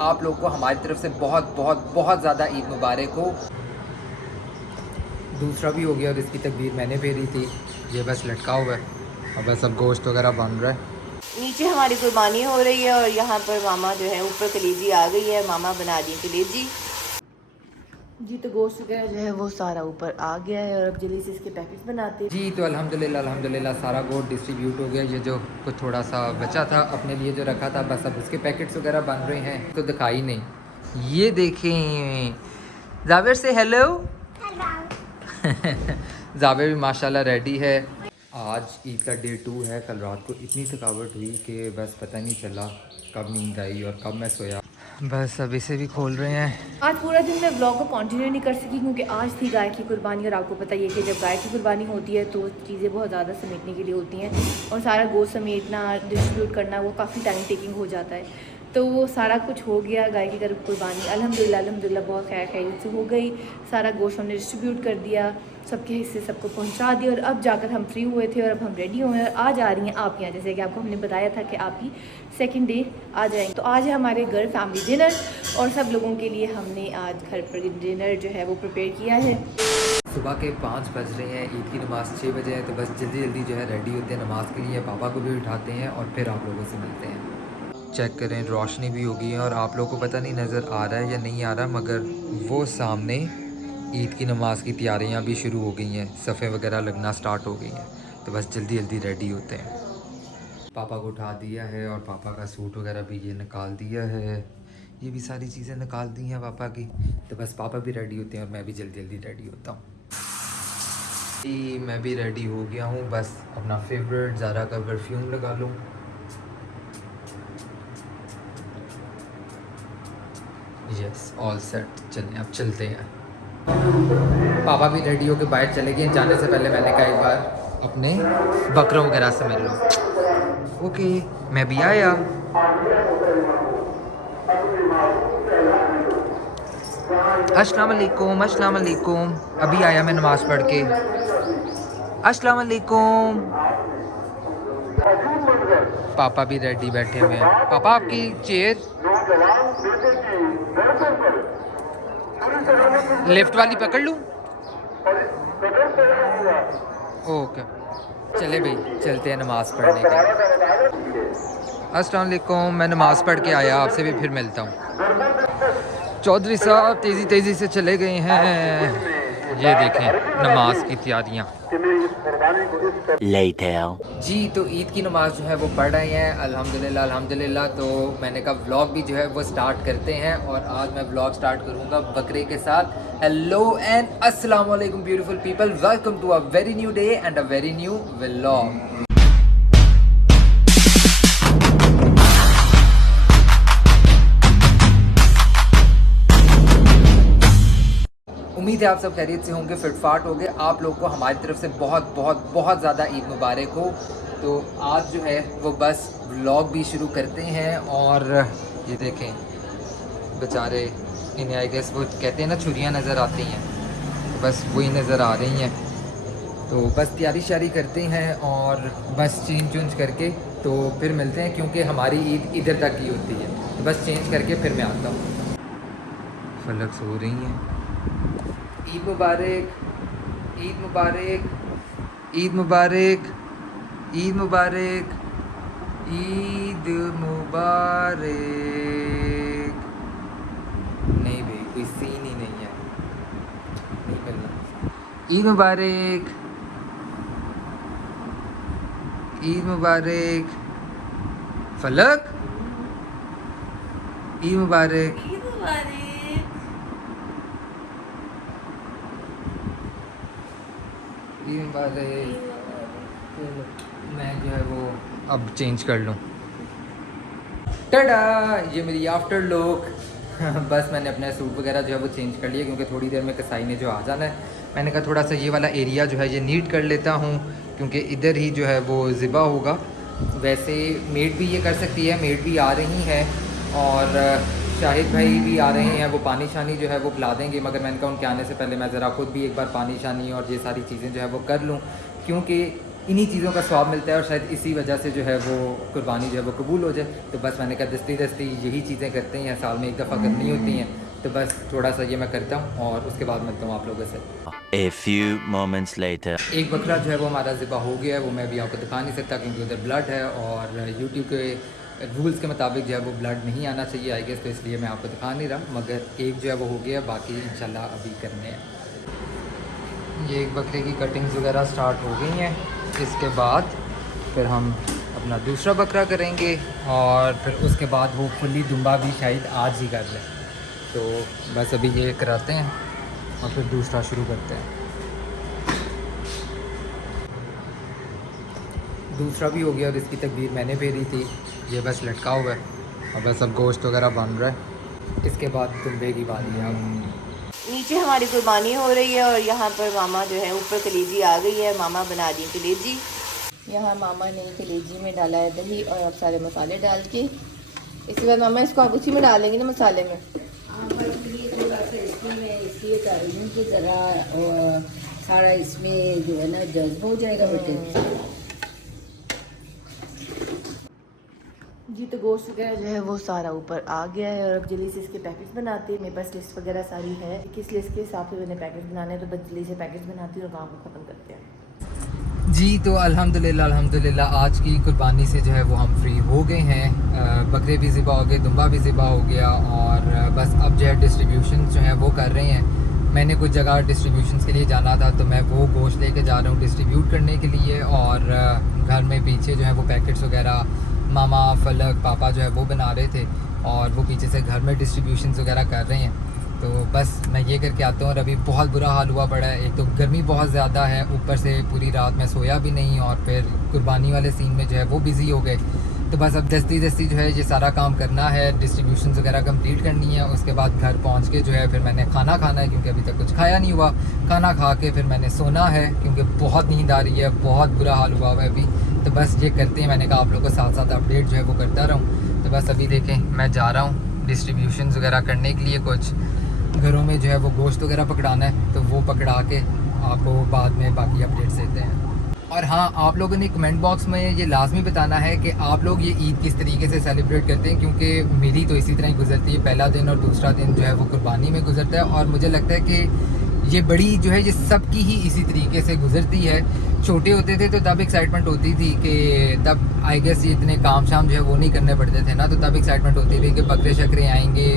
आप लोग को हमारी तरफ से बहुत बहुत बहुत ज़्यादा ईद मुबारक हो। दूसरा भी हो गया और इसकी तकबीर मैंने फेरी थी। ये बस लटका हुआ है और बस अब गोश्त वगैरह बन रहा है। नीचे हमारी कुर्बानी हो रही है और यहाँ पर मामा जो है ऊपर कलेजी आ गई है, मामा बना दी कलेजी जी। तो गोश्त वगैरह जो है वो सारा ऊपर आ गया है और अब जल्दी से इसके पैकेट्स बनाते हैं जी। तो अल्हम्दुलिल्लाह अल्हम्दुलिल्लाह सारा गोश्त डिस्ट्रीब्यूट हो गया। ये जो कुछ थोड़ा सा बचा था अपने लिए जो रखा था, बस अब उसके पैकेट्स वगैरह बन रहे हैं। तो दिखाई नहीं, ये देखें जावेर से हेलो। जावेर भी माशाल्लाह रेडी है। आज ईद का डे 2 है। कल रात को इतनी थकावट हुई कि बस पता नहीं चला कब नींद आई और कब मैं सोया। बस अब इसे भी खोल रहे हैं। आज पूरा दिन मैं ब्लॉग को कंटिन्यू नहीं कर सकी क्योंकि आज थी गाय की कुर्बानी और आपको पता ही है कि जब गाय की कुर्बानी होती है तो चीज़ें बहुत ज़्यादा समेटने के लिए होती हैं और सारा गोश्त समेटना, डिस्ट्रीब्यूट करना वो काफ़ी टाइम टेकिंग हो जाता है। तो वो सारा कुछ हो गया। गाय की कुर्बानी अल्हम्दुलिल्लाह अल्हम्दुलिल्लाह बहुत खैर खैरियत से हो गई। सारा गोश्त हमने डिस्ट्रीब्यूट कर दिया, सबके हिस्से सबको पहुंचा दिया और अब जाकर हम फ्री हुए थे और अब हम रेडी हुए हैं और आज आ रही हैं आप यहाँ, जैसे कि आपको हमने बताया था कि आप ही सेकंड डे आ जाएंगे। तो आज है हमारे घर फैमिली डिनर और सब लोगों के लिए हमने आज घर पर डिनर जो है वो प्रिपेयर किया है। सुबह के 5 बज रहे हैं, ईद की नमाज़ 6 बजे है। तो बस जल्दी जल्दी जो है रेडी होते हैं नमाज़ के लिए। पापा को भी उठाते हैं और फिर आप लोगों से मिलते हैं। चेक करें, रोशनी भी हो गई है और आप लोगों को पता नहीं नज़र आ रहा है या नहीं आ रहा, मगर वो सामने ईद की नमाज़ की तैयारियां भी शुरू हो गई हैं, सफ़े वगैरह लगना स्टार्ट हो गई हैं। तो बस जल्दी जल्दी रेडी होते हैं। पापा को उठा दिया है और पापा का सूट वगैरह भी ये निकाल दिया है, ये भी सारी चीज़ें निकाल दी हैं पापा की। तो बस पापा भी रेडी होते हैं और मैं भी जल्दी जल्दी रेडी होता हूँ। जी मैं भी रेडी हो गया हूँ, बस अपना फेवरेट ज़ारा का परफ्यूम लगा लूँ। यस ऑल सेट, चलें अब चलते हैं। पापा भी रेडी होकर बाहर चले गए। जाने से पहले मैंने कहा एक बार अपने बकरों वगैरह से मिल लो। ओके मैं भी आया। अस्सलाम वालेकुम, अस्सलाम वालेकुम। अभी आया मैं नमाज़ पढ़ के। अस्सलाम वालेकुम। पापा भी रेडी बैठे हुए हैं। पापा आपकी चेयर लेफ्ट वाली पकड़ लूँ? ओके चले भाई चलते हैं नमाज़ पढ़ने के लिए। अस्सलाम वालेकुम, मैं नमाज़ पढ़ के आया, आपसे भी फिर मिलता हूँ। चौधरी साहब तेज़ी तेज़ी से चले गए हैं। ये देखें नमाज की तैयारियाँ। जी तो ईद की नमाज़ जो है वो पढ़ रहे हैं अल्हम्दुलिल्लाह अल्हम्दुलिल्लाह। तो मैंने कहा व्लॉग भी जो है वो स्टार्ट करते हैं और आज मैं व्लॉग स्टार्ट करूँगा बकरे के साथ। हेलो एंड अस्सलाम वालेकुम beautiful people, welcome to a very new day and a very new vlog. उम्मीद है आप सब खैरियत से होंगे, फिटफाट होंगे। आप लोग को हमारी तरफ से बहुत बहुत बहुत ज़्यादा ईद मुबारक हो। तो आज जो है वो बस व्लॉग भी शुरू करते हैं। और ये देखें बेचारे, इन्हें आई गेस वो कहते हैं ना छुरियाँ नज़र आती हैं, तो बस वही नज़र आ रही हैं। तो बस तैयारी शारी करते हैं और बस चेंज चूंज करके तो फिर मिलते हैं, क्योंकि हमारी ईद इधर तक ही होती है। तो बस चेंज करके फिर मैं आता हूँ। फलक सो रही हैं। ईद मुबारक, ईद मुबारक, ईद मुबारक, ईद मुबारक, ईद मुबारक। नहीं भाई कोई सीन ही नहीं है, नहीं करना। ईद मुबारक, ईद मुबारक। फलक ईद मुबारक। मैं जो है वो अब चेंज कर लूँ। टाटा, ये मेरी आफ्टर लुक। बस मैंने अपना सूट वगैरह जो है वो चेंज कर लिया, क्योंकि थोड़ी देर में कसाई ने जो आ जाना है। मैंने कहा थोड़ा सा ये वाला एरिया जो है ये नीट कर लेता हूँ, क्योंकि इधर ही जो है वो ज़िबा होगा। वैसे मेड भी ये कर सकती है, मेड भी आ रही हैं और शाहिद भाई भी आ रहे हैं, वो पानी शानी जो है वो पिला देंगे। मगर मैंने कहा उनके आने से पहले मैं ज़रा खुद भी एक बार पानी शानी और ये सारी चीज़ें जो है वो कर लूँ, क्योंकि इन्हीं चीज़ों का स्वाब मिलता है और शायद इसी वजह से जो है वो कुर्बानी जो है वो कबूल हो जाए। तो बस मैंने कहा दस्ती दस्ती यही चीज़ें करते हैं, साल में एक दफ़ा करनी होती हैं, तो बस थोड़ा सा ये मैं करता हूँ और उसके बाद मिलता हूँ आप लोगों से। A few moments later. एक बकरा जो है वो हमारा ज़िबा हो गया है, वो मैं अभी आपको दिखा नहीं सकता क्योंकि उधर ब्लड है और यूट्यूब के रूल्स के मुताबिक जो है वो ब्लड नहीं आना चाहिए आई गेस, तो इसलिए मैं आपको दिखा नहीं रहा। मगर एक जो है वो हो गया, बाकी इंशाल्लाह अभी करने हैं। ये एक बकरे की कटिंग्स वगैरह स्टार्ट हो गई हैं, इसके बाद फिर हम अपना दूसरा बकरा करेंगे और फिर उसके बाद वो फुली दुम्बा भी शायद आज ही कर लें। तो बस अभी ये कराते हैं और फिर दूसरा शुरू करते हैं। दूसरा भी हो गया और इसकी तकबीर मैंने फेरी थी, ये बस लटका हुआ है और बस अब गोश्त वगैरह बन रहा है। इसके बाद दुम्बे की बारी है। अब नीचे हमारी कुर्बानी हो रही है और यहाँ पर मामा जो है ऊपर कलेजी आ गई है, मामा बना दी कलेजी। यहाँ मामा ने कलेजी में डाला है दही और अब सारे मसाले डाल के, इसके बाद मामा इसको आप उसी में डालेंगे ना मसाले में? थोड़ा सा इसलिए कर रही हूँ कि ज़रा सारा इसमें जो है ना जज्ब हो जाएगा बेटे। जी तो गोश्त वगैरह जो है वो सारा ऊपर आ गया है और अब जल्दी से इसके पैकेट्स बनाते हैं। मेरे पास लिस्ट वगैरह सारी है, किस लिस्ट के हिसाब से मैंने पैकेट्स बनाने हैं, तो बस जल्दी से पैकेट्स बनाती हूँ और काम को ख़त्म करते हैं। जी तो अल्हम्दुलिल्लाह आज की कुर्बानी से जो है वो हम फ्री हो गए हैं। बकरे भी ज़िबा हो गए, दुम्बा भी ज़िबा हो गया और बस अब जो है डिस्ट्रीब्यूशन जो है वो कर रहे हैं। मैंने कुछ जगह डिस्ट्रीब्यूशन के लिए जाना था तो मैं वो गोश्त लेके जा रहा हूँ डिस्ट्रीब्यूट करने के लिए और घर में पीछे जो है वो पैकेट्स वगैरह मामा फलक पापा जो है वो बना रहे थे और वो पीछे से घर में डिस्ट्रीब्यूशन वगैरह कर रहे हैं। तो बस मैं ये करके आता हूँ और अभी बहुत बुरा हाल हुआ पड़ा है। एक तो गर्मी बहुत ज़्यादा है, ऊपर से पूरी रात मैं सोया भी नहीं और फिर कुर्बानी वाले सीन में जो है वो बिज़ी हो गए। तो बस अब दस्ती जो है ये सारा काम करना है, डिस्ट्रीब्यूशन वगैरह कंप्लीट करनी है। उसके बाद घर पहुँच के जो है फिर मैंने खाना खाना है क्योंकि अभी तक कुछ खाया नहीं हुआ। खाना खा के फिर मैंने सोना है क्योंकि बहुत नींद आ रही है, बहुत बुरा हाल हुआ है अभी। तो बस ये करते हैं, मैंने कहा आप लोगों को साथ साथ अपडेट जो है वो करता रहूँ। तो बस अभी देखें मैं जा रहा हूँ डिस्ट्रीब्यूशन वगैरह करने के लिए, कुछ घरों में जो है वो गोश्त वगैरह पकड़ाना है तो वो पकड़ा के आपको बाद में बाकी अपडेट्स देते हैं। और हाँ, आप लोगों ने कमेंट बॉक्स में ये लाजमी बताना है कि आप लोग ये ईद किस तरीके से सेलिब्रेट करते हैं, क्योंकि मेरी तो इसी तरह ही गुजरती है। पहला दिन और दूसरा दिन जो है वो कुर्बानी में गुजरता है और मुझे लगता है कि ये बड़ी जो है ये सबकी ही इसी तरीके से गुजरती है। छोटे होते थे तो तब एक्साइटमेंट होती थी कि तब आई गेस ये इतने काम शाम जो है वो नहीं करने पड़ते थे ना, तो तब एक्साइटमेंट होती थी कि बकरे शकरे आएंगे,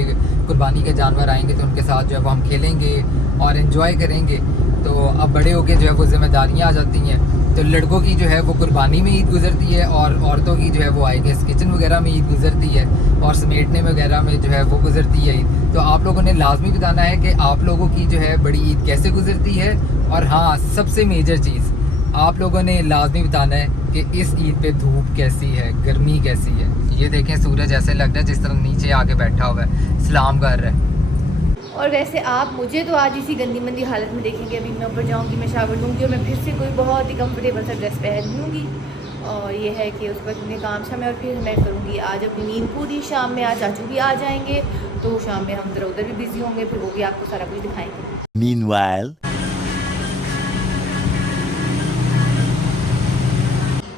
कुर्बानी के जानवर आएंगे तो उनके साथ जो है वो हम खेलेंगे और इन्जॉय करेंगे। तो अब बड़े होके जो है वो जिम्मेदारियाँ आ जाती हैं। तो लड़कों की जो है वो कुर्बानी में ईद गुजरती है और औरतों की जो है वो आई गेस किचन वगैरह में ईद गुजरती है और समेटने वगैरह में जो है वो गुजरती है ईद। तो आप लोगों ने लाजमी बताना है कि आप लोगों की जो है बड़ी ईद कैसे गुजरती है। और हाँ, सबसे मेजर चीज़ आप लोगों ने लाजमी बताना है कि इस ईद पे धूप कैसी है, गर्मी कैसी है। ये देखें सूरज ऐसे लग रहा है जिस तरह नीचे आके बैठा हुआ है, सलाम कर रहा है। और वैसे आप मुझे तो आज इसी गंदी मंदी हालत में देखेंगे। अभी मैं ऊपर जाऊंगी, मैं शावर लूँगी और मैं फिर से कोई बहुत ही कंफर्टेबल सा ड्रेस पहन लूँगी और ये है कि उस पर मेरे काम शाम है और फिर मैं करूँगी आज अपनी नींद पूरी। शाम में आज चाचू भी आ जाएंगे तो शाम में हम उधर भी बिजी होंगे, फिर वो भी आपको सारा कुछ दिखाएंगे। Meanwhile.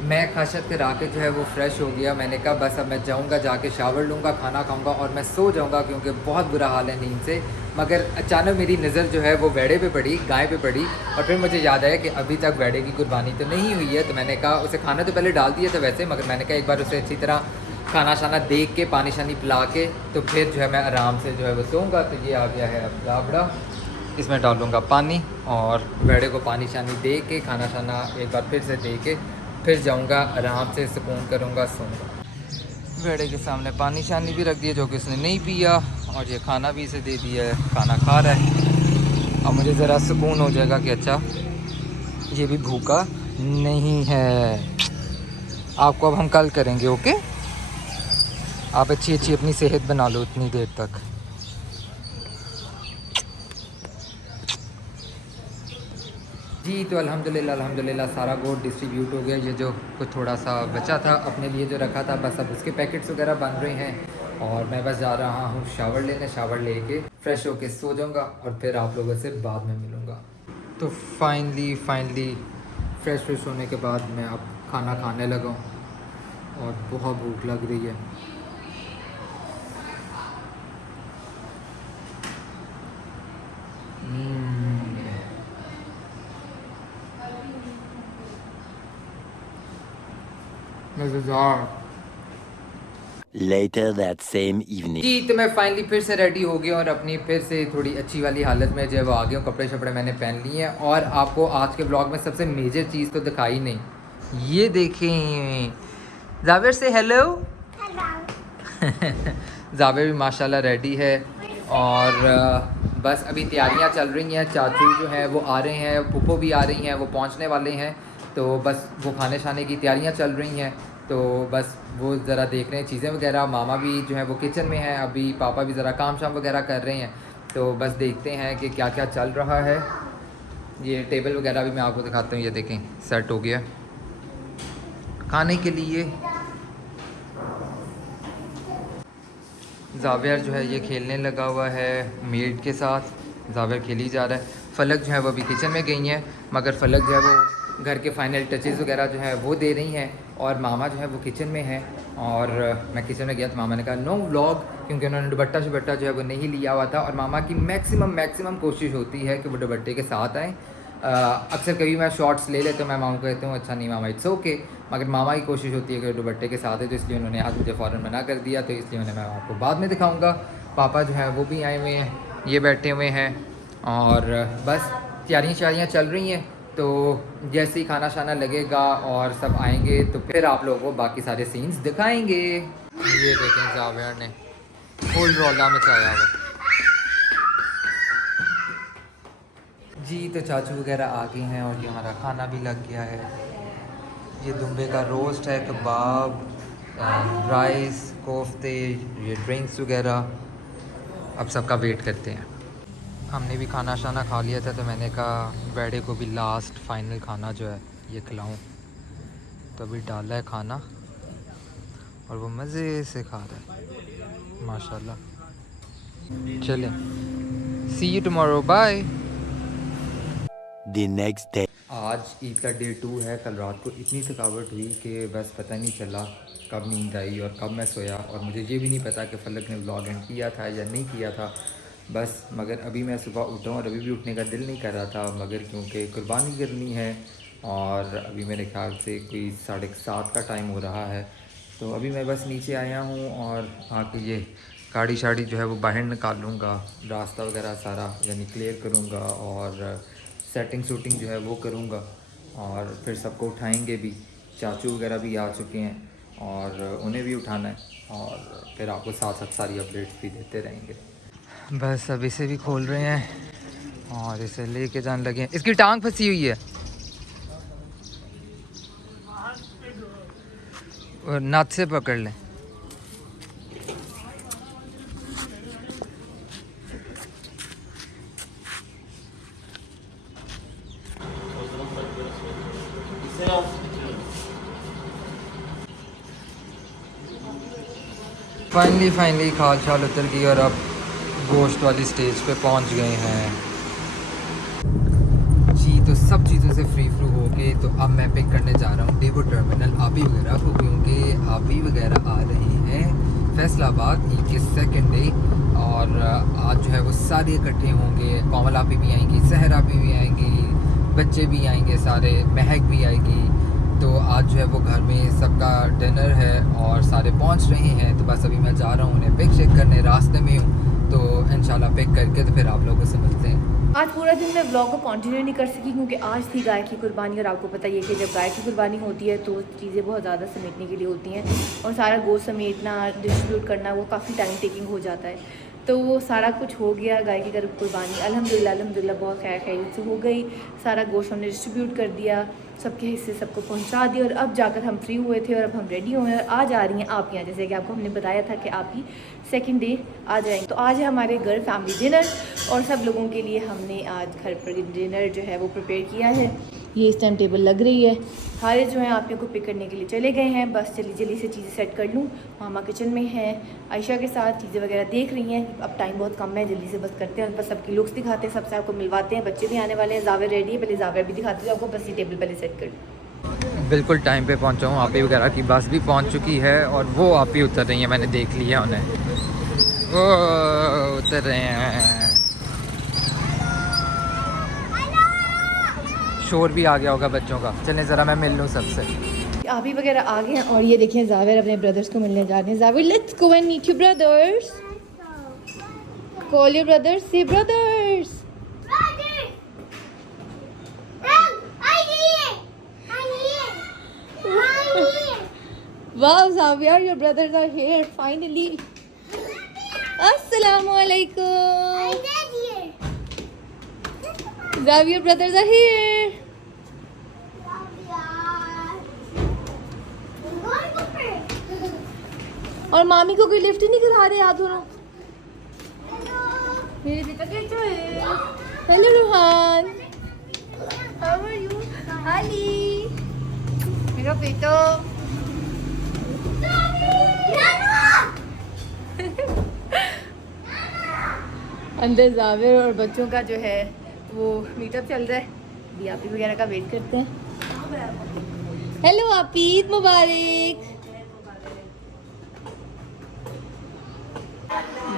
मैं खाशत करा के जो है वो फ्रेश हो गया। मैंने कहा बस अब मैं जाऊंगा, जाके शावर लूँगा, खाना खाऊंगा और मैं सो जाऊंगा क्योंकि बहुत बुरा हाल है नींद से। मगर अचानक मेरी नज़र जो है वो वेड़े पे पड़ी, गाय पे पड़ी और फिर मुझे याद आया कि अभी तक वेड़े की कुर्बानी तो नहीं हुई है। तो मैंने कहा उसे खाना तो पहले डाल दिया था वैसे, मगर मैंने कहा एक बार उसे अच्छी तरह खाना शाना देख के पानी शानी पिला के तो फिर जो है मैं आराम से जो है वो सोऊंगा। तो ये आ गया है अब लाबड़ा, इसमें डालूँगा पानी और वेड़े को पानी शानी दे के खाना शाना एक बार फिर से दे के फिर जाऊंगा, आराम से सुकून करूंगा, सोऊंगा। वेड़े के सामने पानी शानी भी रख दिया जो कि उसने नहीं पिया और ये खाना भी इसे दे दिया है, खाना खा रहा है। अब मुझे ज़रा सुकून हो जाएगा कि अच्छा ये भी भूखा नहीं है। आपको अब हम कल करेंगे, ओके? आप अच्छी अच्छी अपनी सेहत बना लो इतनी देर तक। जी तो अल्हम्दुलिल्लाह सारा गोश्त डिस्ट्रीब्यूट हो गया। ये जो कुछ थोड़ा सा बचा था अपने लिए जो रखा था, बस अब उसके पैकेट्स वगैरह बन रहे हैं और मैं बस जा रहा हूँ शावर लेने। शावर लेके फ़्रेश होके सो जाऊँगा और फिर आप लोगों से बाद में मिलूँगा। तो फाइनली फ्रेश होने के बाद मैं अब खाना खाने लगा हूँ और बहुत भूख लग रही है। मज़ेदार। Later that same evening. जी तो मैं फाइनली फिर से रेडी हो गया और अपनी फिर से थोड़ी अच्छी वाली हालत में जो है वो आ गया हूँ। कपड़े शपड़े मैंने पहन लिए हैं और आपको आज के ब्लॉग में सबसे मेजर चीज़ तो दिखाई नहीं, ये देखें जावेर से हेलो। जावेर भी माशाल्लाह रेडी है और बस अभी तैयारियां चल रही हैं। चाचू जो है वो आ रहे हैं, पुप्पो भी आ रही हैं, वो पहुंचने वाले हैं, तो बस वो खाने शाने की तैयारियां चल रही हैं। तो बस वो ज़रा देख रहे हैं चीज़ें वगैरह। मामा भी जो है वो किचन में है अभी, पापा भी ज़रा काम शाम वगैरह कर रहे हैं। तो बस देखते हैं कि क्या क्या चल रहा है। ये टेबल वगैरह भी मैं आपको दिखाता हूँ, ये देखें सेट हो गया खाने के लिए। जावेर जो है ये खेलने लगा हुआ है मेड के साथ। जावेर खेली जा रहा है। फ़लक जो है वो अभी किचन में गई हैं, मगर फ़लक जो है वो घर के फाइनल टचेज़ वगैरह जो है वो दे रही हैं और मामा जो है वो किचन में है। और मैं किचन में गया तो मामा ने कहा नो व्लॉग, क्योंकि उन्होंने दुपट्टा शुपट्टा जो है वो नहीं लिया हुआ था। और मामा की मैक्सिमम कोशिश होती है कि वो दुपट्टे के साथ आएँ। अक्सर कभी मैं शॉर्ट्स ले लेता हूँ, मैं मामा को कहता हूँ अच्छा नहीं मामा इट्स ओके, मगर मामा की कोशिश होती है कि दुपट्टे के साथ है, तो इसलिए उन्होंने आज मुझे फ़ौरन मना कर दिया। तो इसलिए मैं आपको बाद में दिखाऊंगा। पापा जो है वो भी आए हुए हैं, ये बैठे हुए हैं और बस तैयारियाँ शारियाँ चल रही हैं। तो जैसे ही खाना शाना लगेगा और सब आएंगे तो फिर आप लोगों को बाकी सारे सीन्स दिखाएंगे। ये देखें जावेर ने फुल रौला मचाया हुआ जी। तो चाचू वगैरह आ गए हैं और ये हमारा खाना भी लग गया है। ये दुम्बे का रोस्ट है, कबाब, राइस, कोफ्ते, ये ड्रिंक्स वगैरह। अब सबका वेट करते हैं। हमने भी खाना शाना खा लिया था, तो मैंने कहा बेड़े को भी लास्ट फाइनल खाना जो है ये खिलाऊं। तो अभी डाला है खाना और वो मज़े से खा रहा है माशाल्लाह। चलें, see you tomorrow, bye. The next day. आज ईद का डे 2 है। कल रात को इतनी थकावट हुई कि बस पता नहीं चला कब नींद आई और कब मैं सोया। और मुझे ये भी नहीं पता कि फ़लक ने व्लॉग एंड किया था या नहीं किया था बस। मगर अभी मैं सुबह उठा हूँ और अभी भी उठने का दिल नहीं कर रहा था, मगर क्योंकि कुर्बानी करनी है और अभी मेरे ख्याल से कोई 7:30 का टाइम हो रहा है। तो अभी मैं बस नीचे आया हूँ और आके ये गाड़ी शाड़ी जो है वो बाहर निकालूँगा, रास्ता वगैरह सारा यानी क्लियर करूँगा और सेटिंग शूटिंग जो है वो करूँगा और फिर सबको उठाएंगे भी। चाचू वगैरह भी आ चुके हैं और उन्हें भी उठाना है और फिर आपको साथ साथ सारी अपडेट्स भी देते रहेंगे। बस अब इसे भी खोल रहे हैं और इसे लेके जाने लगे हैं। इसकी टांग फंसी हुई है और नथ से पकड़ लें। फाइनली खाल शाल उतर गई और अब गोश्त वाली स्टेज पे पहुंच गए हैं जी। तो सब चीज़ों से फ्री हो गए, तो अब मैं पिक करने जा रहा हूँ डेपो टर्मिनल आबी वगैरह को, क्योंकि आबी वगैरह आ रही हैं फैसलाबाद ईद के सेकंड डे। और आज जो है वो सारे इकट्ठे होंगे। कोमल आपी भी आएंगी, सहरा आपी भी आएंगी, बच्चे भी आएंगे सारे, महक भी आएगी। तो आज जो है वो घर में सबका डिनर है और सारे पहुंच रहे हैं। तो बस अभी मैं जा रहा हूँ उन्हें पिक शेक करने, रास्ते में हूँ। तो इंशाल्लाह पिक करके तो फिर आप लोगों से मिलते हैं। आज पूरा दिन मैं व्लॉग को कंटिन्यू नहीं कर सकी क्योंकि आज थी गाय की कुर्बानी और आपको पता ही है कि जब गाय की कुर्बानी होती है तो चीज़ें बहुत ज़्यादा समेटने के लिए होती हैं और सारा गोश्त समेटना, डिस्ट्रीब्यूट करना वो काफ़ी टाइम टेकिंग हो जाता है। तो वो सारा कुछ हो गया। गाय की कुर्बानी अल्हम्दुलिल्लाह बहुत खैरियत से हो गई। सारा गोश्त हमने डिस्ट्रीब्यूट कर दिया, सबके हिस्से सबको पहुंचा दिया और अब जाकर हम फ्री हुए थे और अब हम रेडी हुए हैं और आज आ रही हैं आप यहाँ, जैसे कि आपको हमने बताया था कि आप ही सेकंड डे आ जाएंगे। तो आज है हमारे घर फैमिली डिनर और सब लोगों के लिए हमने आज घर पर डिनर जो है वो प्रिपेयर किया है। ये इस टाइम टेबल लग रही है। हारिस जो है आप लोग को पिक करने के लिए चले गए हैं। बस जल्दी जल्दी से चीज़ें सेट कर लूँ। मामा किचन में हैं, आयशा के साथ चीज़ें वगैरह देख रही हैं। अब टाइम बहुत कम है, जल्दी से बस करते हैं और बस सबकी लुक्स दिखाते हैं, सबसे आपको मिलवाते हैं। बच्चे भी आने वाले हैं, जावेर रेडी है, पहले जावेर भी दिखाती हूँ आपको। बस ये टेबल पहले सेट कर लूँ। बिल्कुल टाइम पे पहुंचा हूँ। आपी वगैरह की बस भी पहुंच चुकी है और वो आपी उतर रही है, मैंने देख लिया उन्हें, वो उतर रहे हैं। शोर भी आ गया होगा बच्चों का। चलें ज़रा मैं मिल लूँ सबसे। आप ही वगैरह आ गए हैं और ये देखिए जावेर अपने ब्रदर्स को मिलने जा रहे हैं। Xavier let's go and meet your brothers. Call your brothers, say brothers. Wow, Xavier, your brothers are here finally. Assalamualaikum. Xavier, brothers are here. और मामी को कोई लिफ्ट ही नहीं करा रहे आप दोनों। मेरे बेटा कैसे है? Hello Rohan, how are you? Ali मेरा बेटा। अंदर जावेर और बच्चों का जो है वो मीटअप चल रहा है। अभी आपी वगैरह का वेट करते हैं। हेलो आपी, ईद मुबारक।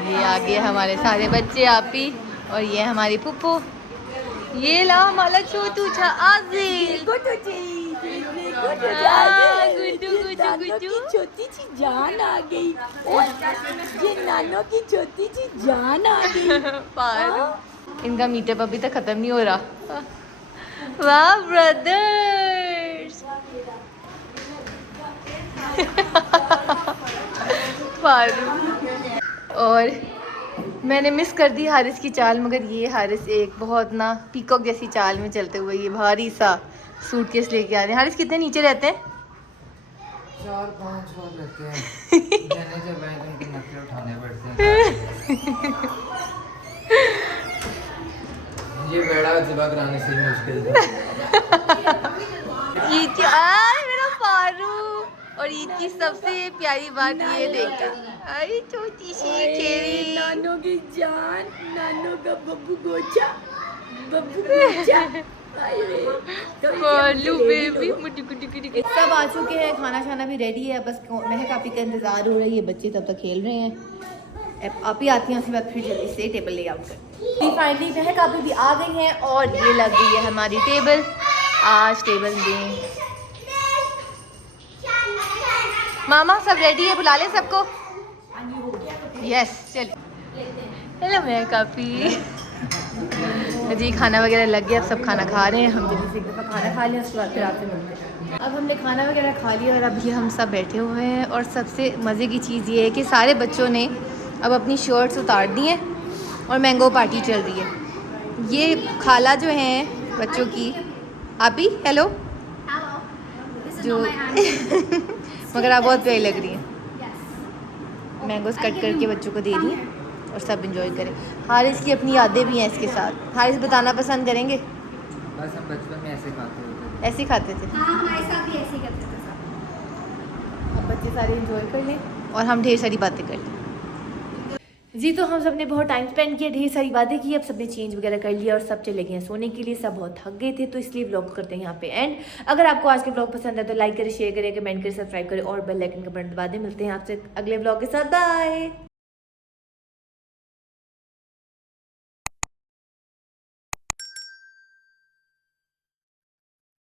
ये आगे हमारे सारे बच्चे आपी और ये हमारी पुप्पू। ये ला हमारा छोटू छा आजिल। छोटी सी जान आ गई। ये नानो की छोटी सी जान आ गई। इनका मीटअप अभी तक खत्म नहीं हो रहा। वाह ब्रदर्स। और मैंने मिस कर दी हारिस की चाल, मगर ये हारिस एक बहुत ना पीकॉक जैसी चाल में चलते हुए ये भारी सा सूटकेस लेके आ रहे हैं। हारिस कितने नीचे रहते हैं? 4-5 और रहते हैं। जाने जब आए तो उनके नखरे उठाने पड़ते हैं। ये बेड़ा ज़िबा कराने से ही मुश्किल था। ईद की मेरा फारूक। और ईद की सबसे प्यारी बात ये देखकर, अरे छोटी सी खेली नानो की जान, नानो का बब्बू गोचा, बब्बू गोचा। बेबी सब आ चुके हैं, खाना शाना भी रेडी है। बस महक आपी का इंतजार हो रही है, बच्चे तब तक खेल रहे हैं। आप ही आती हैं, उसके बाद फिर जल्दी से टेबल ले आउट कर। फाइनली महक आपी भी आ गई हैं और ये लग गई है हमारी टेबल। आज टेबल में मामा सब रेडी है, बुला ले सबको। यस चल। हेलो महक आपी जी, खाना वगैरह लग गया, अब सब खाना खा रहे हैं। हम जल्दी से एक दफ़ा खाना खा लिया, उसके बाद फिर आपसे मिलते हैं। अब हमने खाना वगैरह खा लिया और अभी हम सब बैठे हुए हैं। और सबसे मज़े की चीज़ ये है कि सारे बच्चों ने अब अपनी शर्ट्स उतार दी हैं और मैंगो पार्टी चल रही है। ये खाला जो हैं बच्चों की, आपी हेलो जो मगर आप बहुत प्यारी लग रही हैं। मैंगोस कट करके बच्चों को दे रही हैं और सब इंजॉय करें। हारिस की अपनी यादें भी हैं इसके साथ। हारिस बताना पसंद करेंगे? बस हम बचपन में ऐसे खाते होते थे। ऐसे ही खाते थे। हाँ, हमारे साथ भी ऐसे ही करते थे सब। अब बच्चे सारे इंजॉय कर लें और हम ढेर सारी बातें कर लें। जी, तो हम सब ने बहुत टाइम स्पेंड किया, ढेर सारी बातें की। अब सब ने चेंज वगैरह कर लिया और सब चले गए हैं सोने के लिए। सब बहुत थक गए थे, तो इसलिए व्लॉग करते हैं यहाँ पे एंड। अगर आपको आज के व्लॉग पसंद है तो लाइक करें, शेयर करें, कमेंट करें, सब्सक्राइब करें और बेल आइकन का बटन दबा दें। मिलते हैं आपसे अगले व्लॉग के साथ। बाय।